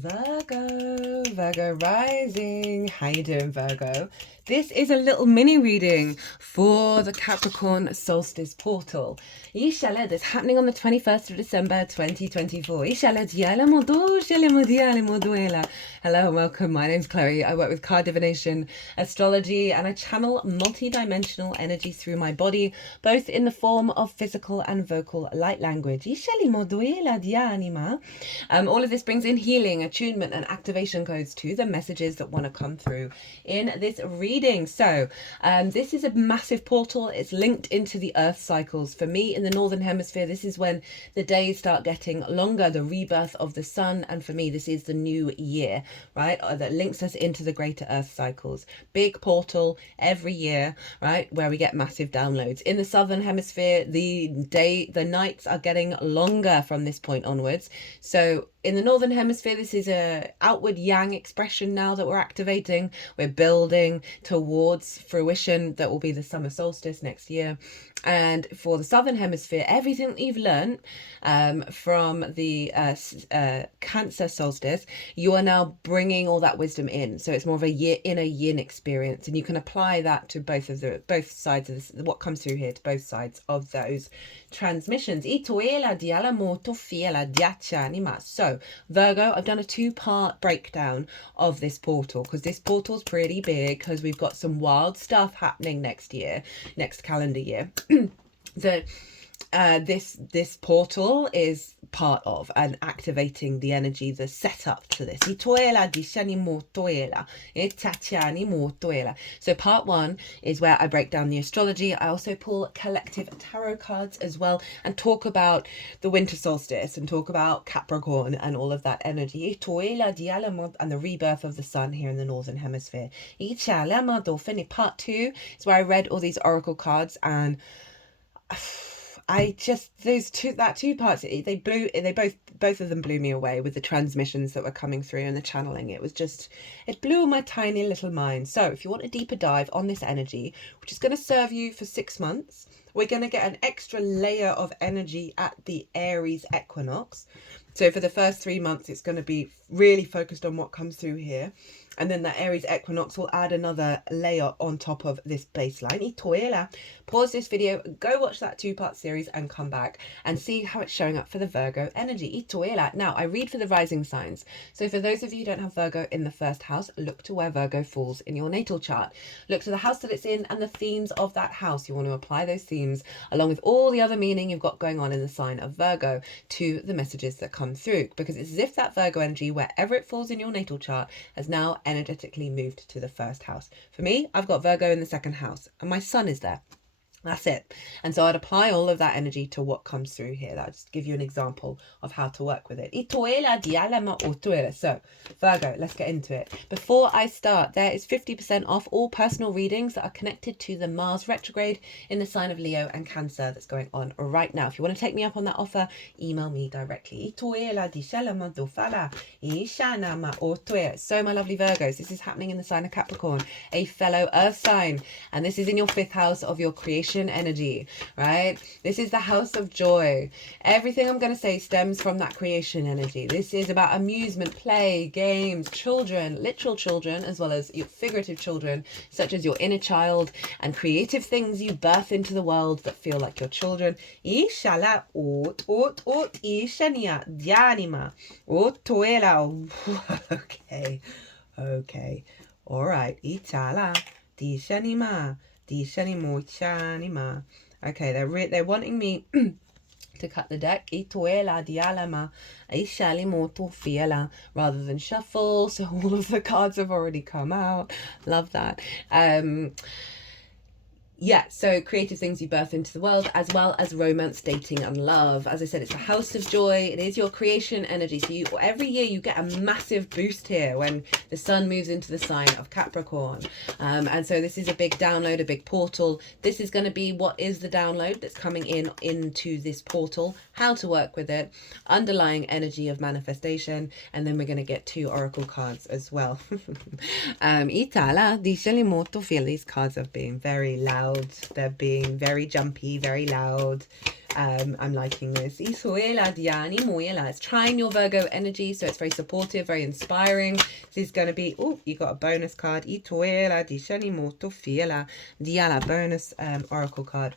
Virgo rising. How you doing, Virgo? This is a little mini reading for the Capricorn solstice portal. Inshallah, this happening on the 21st of December 2024. Hello and welcome. My name's Chloe. I work with card divination, astrology, and I channel multi-dimensional energy through my body, both in the form of physical and vocal light language. All of this brings in healing, attunement, and activation codes to the messages that want to come through in this reading. So this is a massive portal. It's linked into the earth cycles. For me, in the northern hemisphere, this is when the days start getting longer, the rebirth of the sun, and for me this is the new year, right? That links us into the greater earth cycles. Big portal every year, right, where we get massive downloads. In the southern hemisphere, the nights are getting longer from this point onwards. So in the northern hemisphere, this is a outward yang expression now that we're activating. We're building towards fruition that will be the summer solstice next year. And for the southern hemisphere, everything that you've learned from the Cancer solstice, you are now bringing all that wisdom in. So it's more of a inner yin experience, and you can apply that to both sides of this, what comes through here, to both sides of those transmissions. So Virgo, I've done a 2-part breakdown of this portal because this portal's pretty big, because we've got some wild stuff happening next calendar year. that this portal is part of, and activating the energy, the setup to this. So part 1 is where I break down the astrology. I also pull collective tarot cards as well, and talk about the winter solstice, and talk about Capricorn and all of that energy, and the rebirth of the sun here in the northern hemisphere. Part 2 is where I read all these oracle cards, and that two parts, both of them blew me away with the transmissions that were coming through and the channeling. It blew my tiny little mind. So if you want a deeper dive on this energy, which is going to serve you for 6 months, we're going to get an extra layer of energy at the Aries equinox. So for the first 3 months, it's going to be really focused on what comes through here. And then the Aries equinox will add another layer on top of this baseline. Pause this video, go watch that 2-part series, and come back and see how it's showing up for the Virgo energy. Now, I read for the rising signs. So for those of you who don't have Virgo in the first house, look to where Virgo falls in your natal chart. Look to the house that it's in and the themes of that house. You want to apply those themes along with all the other meaning you've got going on in the sign of Virgo to the messages that come through, because it's as if that Virgo energy, wherever it falls in your natal chart, has now energetically moved to the first house. For me, I've got Virgo in the second house, and my sun is there. That's it. And so I'd apply all of that energy to what comes through here. That'll just give you an example of how to work with it. So, Virgo, let's get into it. Before I start, there is 50% off all personal readings that are connected to the Mars retrograde in the sign of Leo and Cancer that's going on right now. If you want to take me up on that offer, email me directly. So, my lovely Virgos, this is happening in the sign of Capricorn, a fellow earth sign. And this is in your 5th house of your creation energy, right? This is the house of joy. Everything I'm going to say stems from that creation energy. This is about amusement, play, games, children, literal children, as well as your figurative children, such as your inner child, and creative things you birth into the world that feel like your children. Okay. All right. Okay, they're wanting me to cut the deck rather than shuffle, so all of the cards have already come out. Love that. Yeah, so creative things you birth into the world, as well as romance, dating, and love. As I said, it's a house of joy. It is your creation energy. So every year you get a massive boost here when the sun moves into the sign of Capricorn. And so this is a big download, a big portal. This is going to be what is the download that's coming into this portal, how to work with it, underlying energy of manifestation, and then we're going to get 2 oracle cards as well. These cards are being very loud. They're being very jumpy, very loud. I'm liking this. It's trying your Virgo energy, so it's very supportive, very inspiring. This is going to be, oh, you got a bonus card. Bonus oracle card.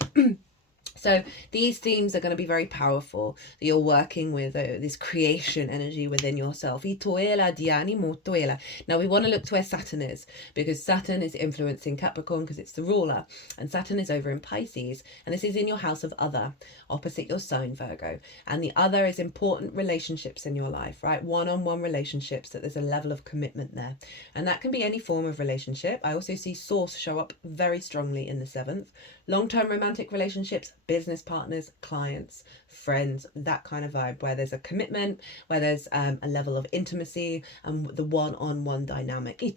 So these themes are going to be very powerful. You're working with this creation energy within yourself. Now we want to look to where Saturn is, because Saturn is influencing Capricorn because it's the ruler, and Saturn is over in Pisces, and this is in your house of other, opposite your sign, Virgo. And the other is important relationships in your life, right? One-on-one relationships, that there's a level of commitment there. And that can be any form of relationship. I also see source show up very strongly in the 7th. Long-term romantic relationships, business partners, clients, friends, that kind of vibe, where there's a commitment, where there's a level of intimacy and the one-on-one dynamic. So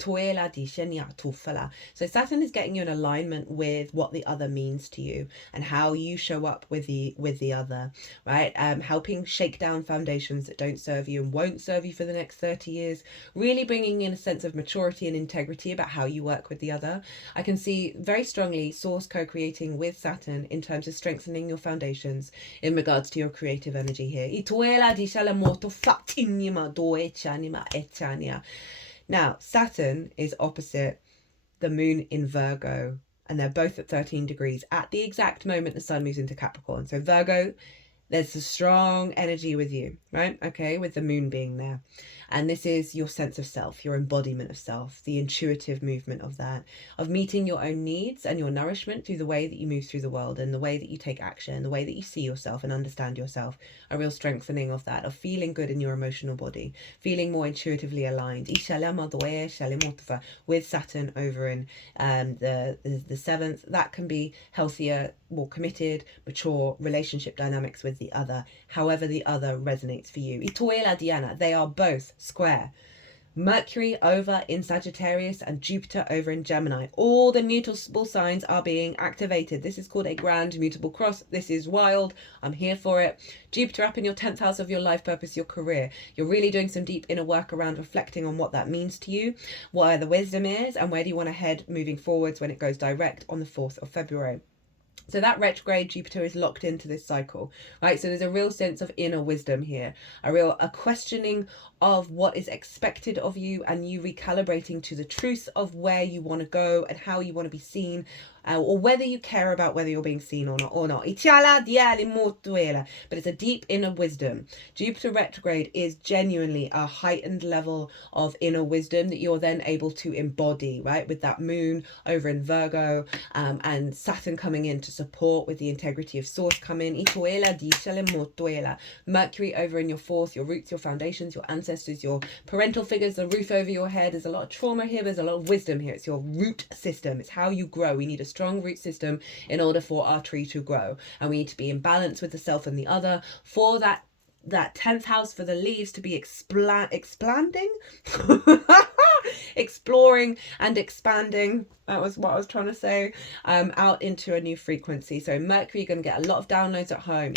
Saturn is getting you in alignment with what the other means to you and how you show up with the other, right? Helping shake down foundations that don't serve you and won't serve you for the next 30 years, really bringing in a sense of maturity and integrity about how you work with the other. I can see very strongly source co-creating with Saturn in terms of strengthening your foundations in regards to your creative energy here. Now, Saturn is opposite the moon in Virgo, and they're both at 13 degrees at the exact moment the sun moves into Capricorn. So Virgo, there's a strong energy with you, right? Okay, with the moon being there. And this is your sense of self, your embodiment of self, the intuitive movement of that, of meeting your own needs and your nourishment through the way that you move through the world and the way that you take action, the way that you see yourself and understand yourself, a real strengthening of that, of feeling good in your emotional body, feeling more intuitively aligned. With Saturn over in the 7th, that can be healthier, more committed, mature relationship dynamics with the other, however the other resonates for you. They are both square. Mercury over in Sagittarius and Jupiter over in Gemini. All the mutable signs are being activated. This is called a grand mutable cross. This is wild. I'm here for it. Jupiter up in your 10th house of your life purpose, your career. You're really doing some deep inner work around reflecting on what that means to you, where the wisdom is, and where do you want to head moving forwards when it goes direct on the 4th of February. So that retrograde Jupiter is locked into this cycle, right? So there's a real sense of inner wisdom here, a questioning of what is expected of you, and you recalibrating to the truth of where you want to go and how you want to be seen, or whether you care about whether you're being seen or not. But it's a deep inner wisdom. Jupiter retrograde is genuinely a heightened level of inner wisdom that you're then able to embody, right? With that moon over in Virgo, and Saturn coming in to support with the integrity of source coming. Mercury over in your 4th, your roots, your foundations, your ancestors, your parental figures, the roof over your head. There's a lot of trauma here. There's a lot of wisdom here. It's your root system. It's how you grow. We need a strong root system in order for our tree to grow, and we need to be in balance with the self and the other for that 10th house, for the leaves to be expanding exploring and expanding. That was what I was trying to say. Out into a new frequency. So Mercury, you're going to get a lot of downloads at home.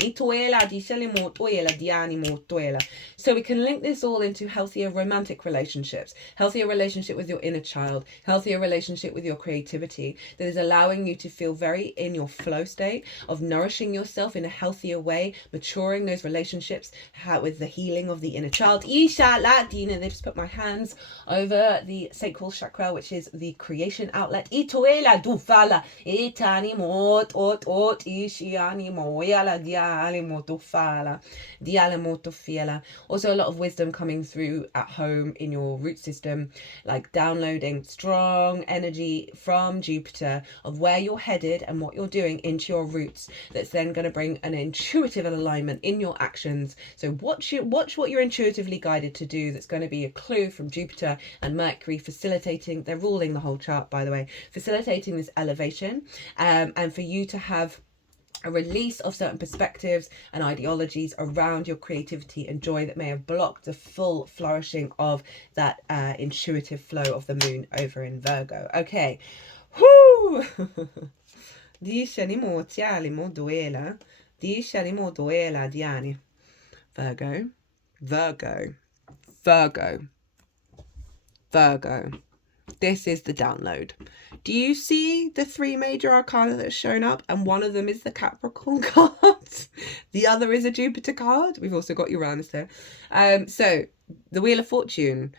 So we can link this all into healthier romantic relationships, healthier relationship with your inner child, healthier relationship with your creativity, that is allowing you to feel very in your flow state of nourishing yourself in a healthier way, maturing those relationships with the healing of the inner child. Dinah, they just put my hands over the sacral chakra, which is the creation outlet. Also a lot of wisdom coming through at home in your root system, like downloading strong energy from Jupiter of where you're headed and what you're doing into your roots. That's then going to bring an intuitive alignment in your actions. So watch what you're intuitively guided to do. That's going to be a clue from Jupiter and Mercury facilitating. They're ruling the whole chart, by the way, facilitating this elevation, and for you to have a release of certain perspectives and ideologies around your creativity and joy that may have blocked the full flourishing of that intuitive flow of the moon over in Virgo. Okay. Whoo! Virgo, Virgo, Virgo, Virgo. This is the download. Do you see the 3 major arcana that have shown up? And one of them is the Capricorn card. The other is a Jupiter card. We've also got Uranus there. So the Wheel of Fortune.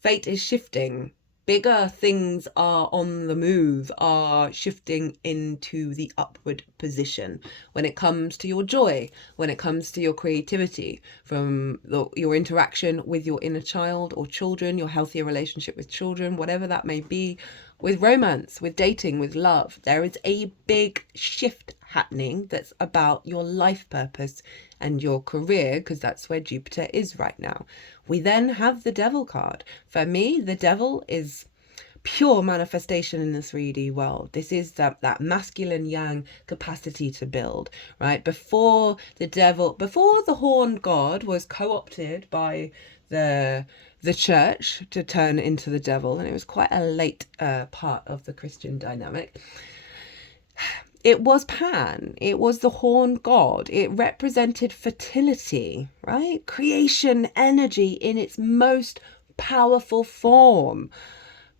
Fate is shifting. Bigger things are on the move, are shifting into the upward position when it comes to your joy, when it comes to your creativity, from your interaction with your inner child or children, your healthier relationship with children, whatever that may be, with romance, with dating, with love. There is a big shift happening that's about your life purpose and your career, because that's where Jupiter is right now. We then have the Devil card. For me, the Devil is pure manifestation in the 3D world. This is that masculine yang capacity to build, right? Before the horned god was co-opted by the church to turn into the devil, and it was quite a late part of the Christian dynamic. It was Pan. It was the horned god. It represented fertility, right? Creation energy in its most powerful form.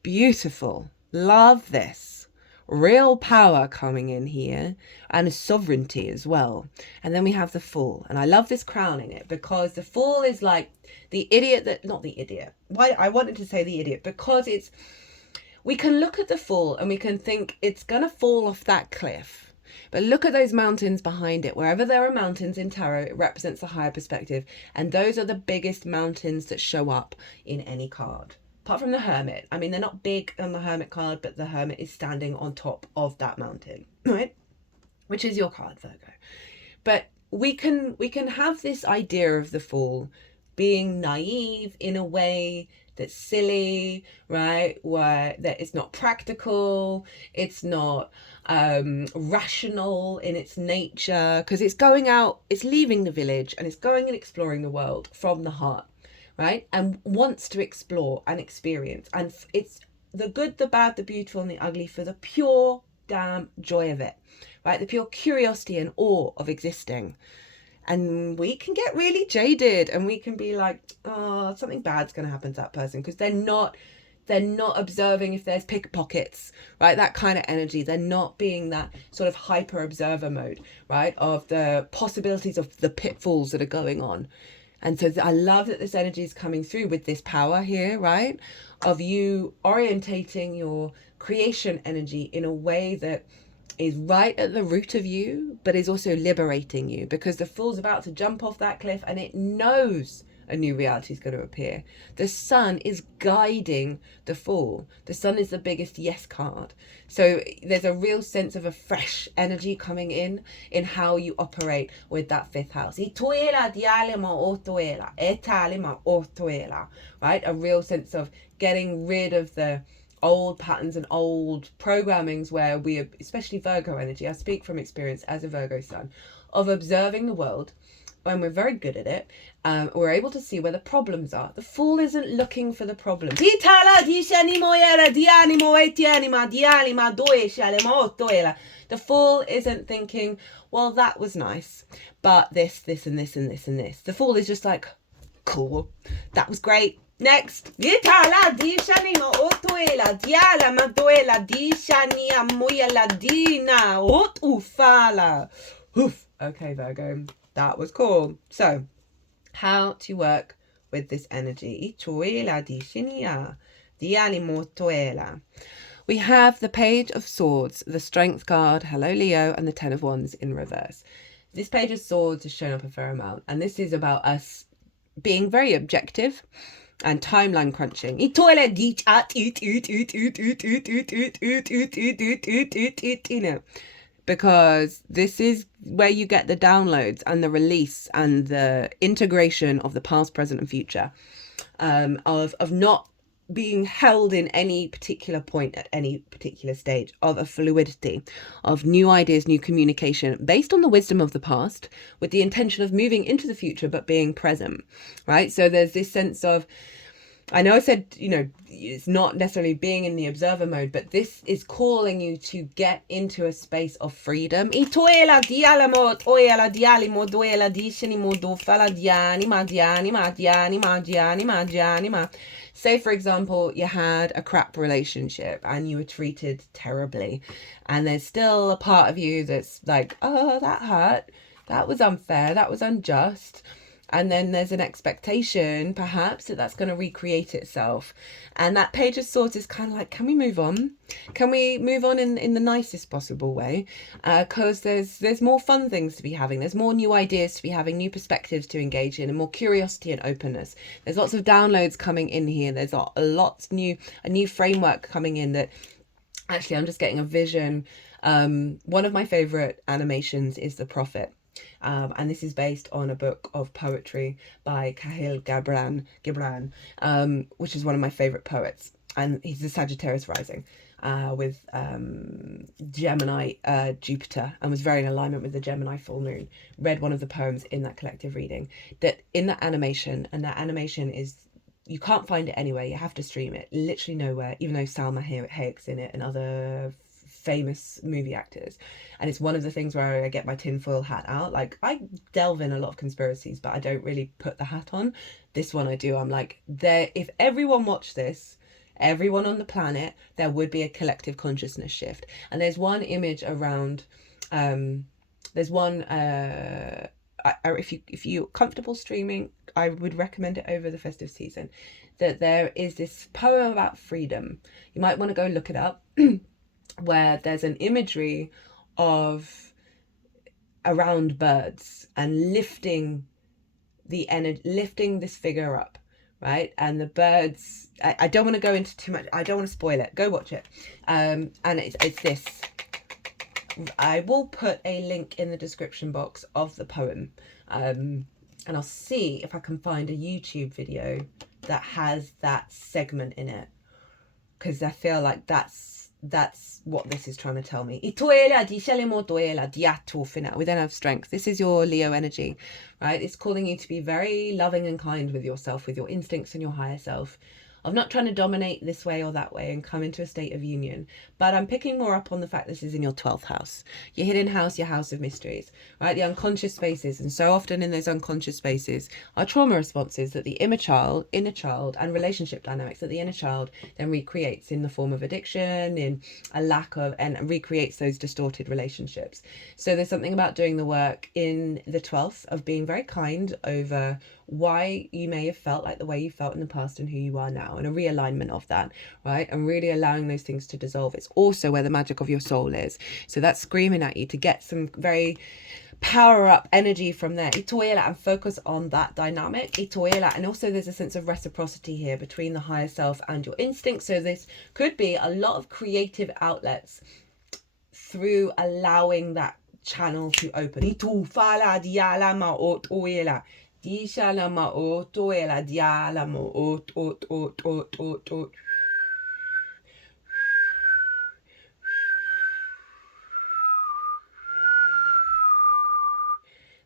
Beautiful. Love this. Real power coming in here, and a sovereignty as well. And then we have the Fool. And I love this crowning it, because the Fool is like the idiot that, not the idiot. Why I wanted to say the idiot, because we can look at the Fool and we can think it's going to fall off that cliff. But look at those mountains behind it. Wherever there are mountains in tarot, it represents a higher perspective. And those are the biggest mountains that show up in any card. Apart from the Hermit. I mean, they're not big on the Hermit card, but the Hermit is standing on top of that mountain, right? Which is your card, Virgo. But we can have this idea of the Fool being naive in a way that's silly, right? Where that it's not practical, it's not rational in its nature, because it's going out, it's leaving the village and it's going and exploring the world from the heart, right? And wants to explore and experience. And it's the good, the bad, the beautiful and the ugly for the pure damn joy of it, right? The pure curiosity and awe of existing. And we can get really jaded and we can be like, oh, something bad's going to happen to that person, because they're not observing if there's pickpockets, right? That kind of energy. They're not being that sort of hyper observer mode, right? Of the possibilities of the pitfalls that are going on. And so I love that this energy is coming through with this power here, right? Of you orientating your creation energy in a way that is right at the root of you, but is also liberating you, because the Fool's about to jump off that cliff and it knows a new reality is going to appear. The Sun is guiding the Fool. The Sun is the biggest yes card. So there's a real sense of a fresh energy coming in how you operate with that 5th house. Right? A real sense of getting rid of the old patterns and old programmings where we, especially Virgo energy, I speak from experience as a Virgo sun, of observing the world. When we're very good at it, we're able to see where the problems are. The Fool isn't looking for the problems. The Fool isn't thinking, well, that was nice, but this, and this, and this, and this. The Fool is just like, cool, that was great. Next. Okay, Virgo. That was cool. So, how to work with this energy. We have the Page of Swords, the Strength card, hello Leo, and the 10 of Wands in reverse. This Page of Swords has shown up a fair amount, and this is about us being very objective and timeline crunching. Because this is where you get the downloads and the release and the integration of the past, present and future, of not being held in any particular point at any particular stage, of a fluidity, of new ideas, new communication based on the wisdom of the past with the intention of moving into the future but being present, right? So there's this sense of I know I said, you know, it's not necessarily being in the observer mode, but this is calling you to get into a space of freedom. Say, for example, you had a crap relationship and you were treated terribly, and there's still a part of you that's like, oh, that hurt. That was unfair. That was unjust. And then there's an expectation, perhaps, that that's going to recreate itself. And that Page of Swords is kind of like, can we move on? Can we move on in the nicest possible way? Because there's more fun things to be having. There's more new ideas to be having, new perspectives to engage in, and more curiosity and openness. There's lots of downloads coming in here. There's a new framework coming in that, actually, I'm just getting a vision. One of my favorite animations is The Prophet. And this is based on a book of poetry by Kahlil Gibran, which is one of my favorite poets. And he's a Sagittarius rising with Gemini Jupiter, and was very in alignment with the Gemini full moon. Read one of the poems in that collective reading. That in that animation, and that animation is, you can't find it anywhere. You have to stream it. Literally nowhere, even though Salma Hayek's in it and other famous movie actors. And it's one of the things where I get my tinfoil hat out. Like, I delve in a lot of conspiracies, but I don't really put the hat on. This one I do. I'm like, if everyone watched this, everyone on the planet, there would be a collective consciousness shift. And there's one image around, there's one, if you're comfortable streaming, I would recommend it over the festive season, that there is this poem about freedom. You might want to go look it up. Where there's an imagery of around birds and lifting the energy, lifting this figure up, right? And the birds, I don't want to go into too much, I don't want to spoil it, go watch it. And it's this. I will put a link in the description box of the poem, and I'll see if I can find a YouTube video that has that segment in it, because I feel like that's what this is trying to tell me. We don't have strength. This is your Leo energy, right? It's calling you to be very loving and kind with yourself, with your instincts and your higher self. I'm not trying to dominate this way or that way and come into a state of union, but I'm picking more up on the fact this is in your 12th house, your hidden house, your house of mysteries, right? The unconscious spaces. And so often in those unconscious spaces are trauma responses that the inner child, and relationship dynamics that the inner child then recreates in the form of addiction, in a lack of, and recreates those distorted relationships. So there's something about doing the work in the 12th of being very kind over why you may have felt like the way you felt in the past and who you are now, and a realignment of that, right? And really allowing those things to dissolve. It's also where the magic of your soul is. So that's screaming at you to get some very power up energy from there. And focus on that dynamic. And also there's a sense of reciprocity here between the higher self and your instincts. So this could be a lot of creative outlets through allowing that channel to open.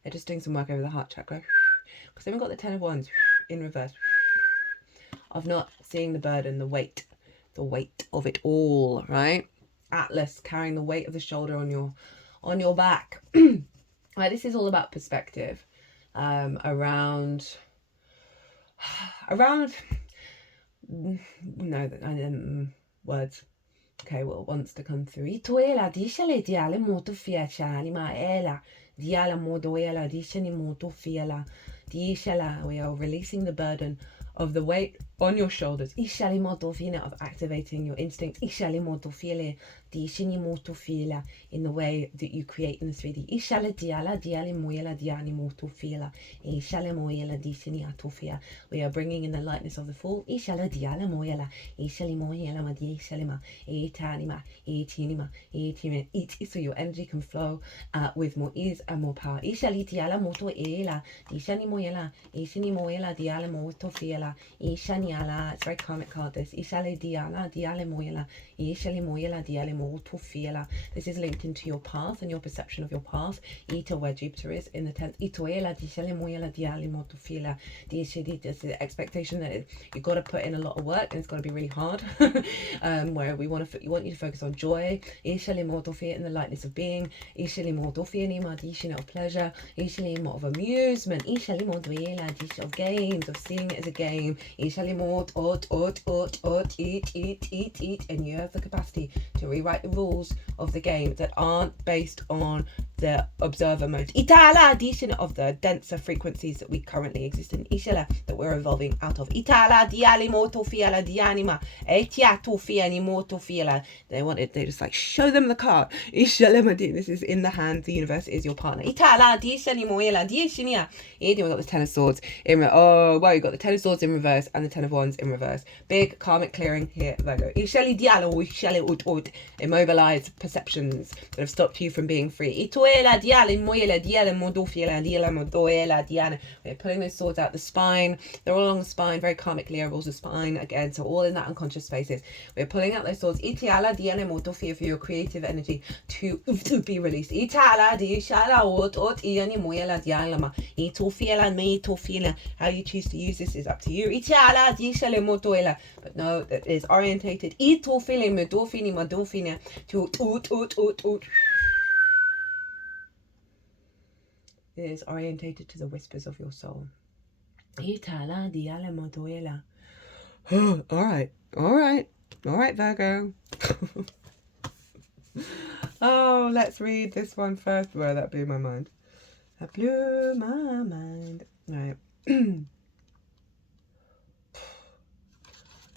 They're just doing some work over the heart chakra, because they've got the 10 of Wands in reverse, of not seeing the burden, the weight of it all, right? Atlas carrying the weight of the shoulder on your back. Right, this is all about perspective. Around words. Okay, well, it wants to come through. We are releasing the burden of the weight on your shoulders, of activating your instincts, in the way that you create in the 3D. We are bringing in the lightness of the Fool. So your energy can flow with more ease and more power. moyela, ishaniala. It's a very karmic card, this. Ishale diala, diale moyela, ishale moyela, diale motufiela. This is linked into your path and your perception of your path. Ita, where Jupiter is in the 10th. Itoela, dishale moyela, diale motufiela. This is the expectation that you've got to put in a lot of work and it's got to be really hard. Where we want you to focus on joy. Ishale motofia in the lightness of being. Ishale motofia nima, dishin of pleasure. Ishale more of amusement. Ishale motuela, dish of games, of seeing it as a game. Ishale mot, eat. And you have the capacity to rewrite the rules of the game that aren't based on the observer mode. Itala, dishin of the denser frequencies that we currently exist in. Ishala, that we're evolving out of. Itala, diali motofiala, dianima, etiatu fiani motofiala. They just like show them the card. Ishalemadi, this is in the hand, the universe is your partner. Itala, dishani moela, dishinia. We got the Ten of Swords in you got the Ten of Swords in reverse and the Ten of Wands in reverse. Big karmic clearing here, Virgo. Ishali dialo, ishali ut. Immobilized perceptions that have stopped you from being free. Ituela, diali, moela, diala, modofiela, diala, modoela, diana. We're pulling those swords out the spine. They're all along the spine, very karmic Leo rules the spine again, so all in that unconscious spaces. We're pulling out those swords. Itiala, diana, modofia, for your creative energy to be released. Itala, diishala, ot, iani, moela, dialama. Itofiela, me, tofiela. How you choose to use this is up to you. Itiala, diishale, motoela. But no, that is orientated. Itofile, medofini, madofina, to ut. It is orientated to the whispers of your soul. Itala, diala, motoela. All right, Virgo. Oh, let's read this one first. Well, that blew my mind. Right.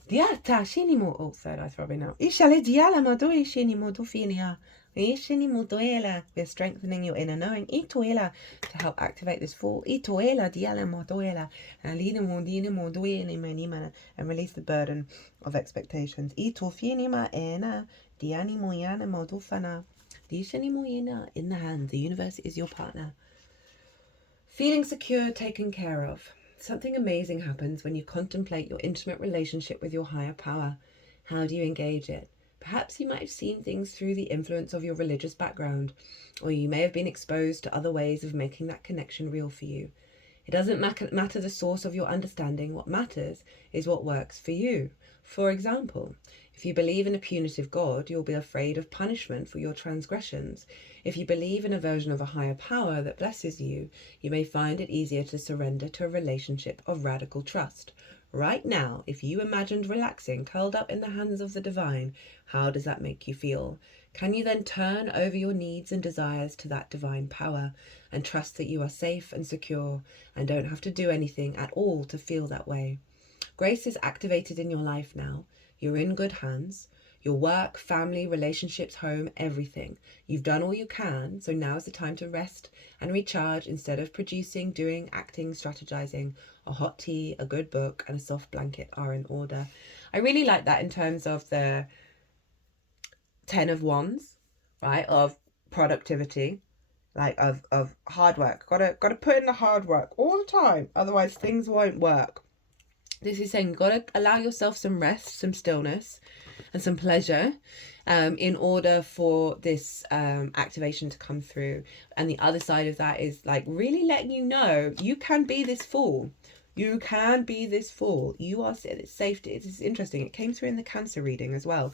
Diata, shinimo. Oh, third eye throbbing now. Ishale diala, madoi, shinimo, dofinia. We're strengthening your inner knowing. Itoela to help activate this fall. Itoela diala modoela and release the burden of expectations. Itofinima ena diani moyana modufana. Dishani moyana in the hand. The universe is your partner. Feeling secure, taken care of. Something amazing happens when you contemplate your intimate relationship with your higher power. How do you engage it? Perhaps you might have seen things through the influence of your religious background, or you may have been exposed to other ways of making that connection real for you. It doesn't matter the source of your understanding. What matters is what works for you. For example, if you believe in a punitive God, you'll be afraid of punishment for your transgressions. If you believe in a version of a higher power that blesses you, you may find it easier to surrender to a relationship of radical trust. Right now, if you imagined relaxing, curled up in the hands of the divine, how does that make you feel? Can you then turn over your needs and desires to that divine power and trust that you are safe and secure and don't have to do anything at all to feel that way? Grace is activated in your life now. You're in good hands. Your work, family, relationships, home, everything. You've done all you can, so now is the time to rest and recharge instead of producing, doing, acting, strategizing. A hot tea, a good book, and a soft blanket are in order. I really like that in terms of the 10 of Wands, right? Of productivity, like of hard work. Gotta put in the hard work all the time, otherwise things won't work. This is saying you've got to allow yourself some rest, some stillness, and some pleasure in order for this activation to come through. And the other side of that is like really letting you know you can be this fool. You can be this fool. You are safe. It's interesting. It came through in the Cancer reading as well.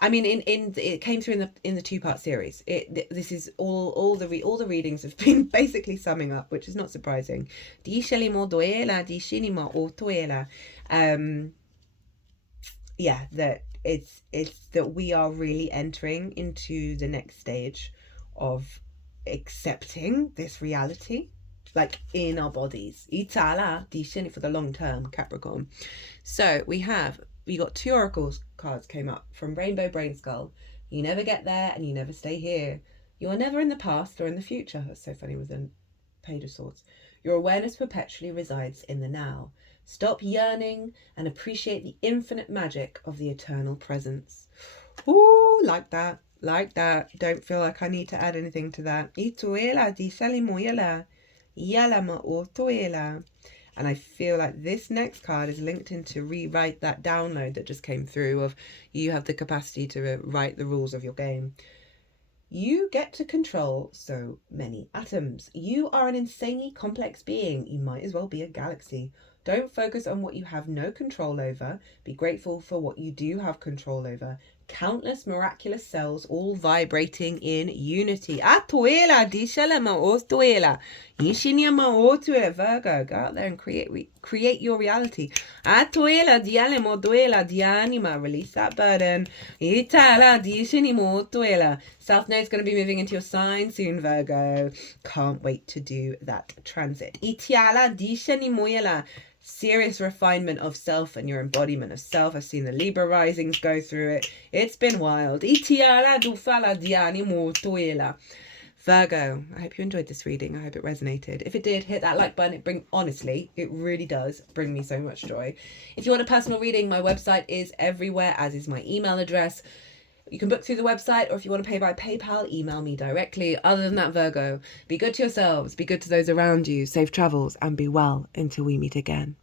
I mean, it came through in the 2-part series. This is all the readings have been basically summing up, which is not surprising. That it's that we are really entering into the next stage of accepting this reality, like in our bodies. Itala dishini for the long term, Capricorn. So we got 2 oracle cards came up from Rainbow Brainskull. You never get there and you never stay here. You are never in the past or in the future. That's so funny with the Page of Swords. Your awareness perpetually resides in the now. Stop yearning and appreciate the infinite magic of the eternal presence. Ooh, like that. Don't feel like I need to add anything to that. Ituela di salimoyela. Yalama or toela. And I feel like this next card is linked in to rewrite that download that just came through of you have the capacity to write the rules of your game. You get to control so many atoms. You are an insanely complex being. You might as well be a galaxy. Don't focus on what you have no control over. Be grateful for what you do have control over. Countless miraculous cells all vibrating in unity. Atuela, dishala ma ostuela. Ishinya ma otuela, Virgo. Go out there and create your reality. Atuela, diale mo duela, dianima. Release that burden. Itala, dishini mo otuela. South Node's going to be moving into your sign soon, Virgo. Can't wait to do that transit. Itiala, dishani moyela. Serious refinement of self and your embodiment of self. I've seen the Libra risings go through it. It's been wild. Virgo, I hope you enjoyed this reading. I hope it resonated. If it did, hit that like button. Honestly, it really does bring me so much joy. If you want a personal reading, my website is everywhere, as is my email address. You can book through the website, or if you want to pay by PayPal, email me directly. Other than that, Virgo, be good to yourselves, be good to those around you, safe travels, and be well until we meet again.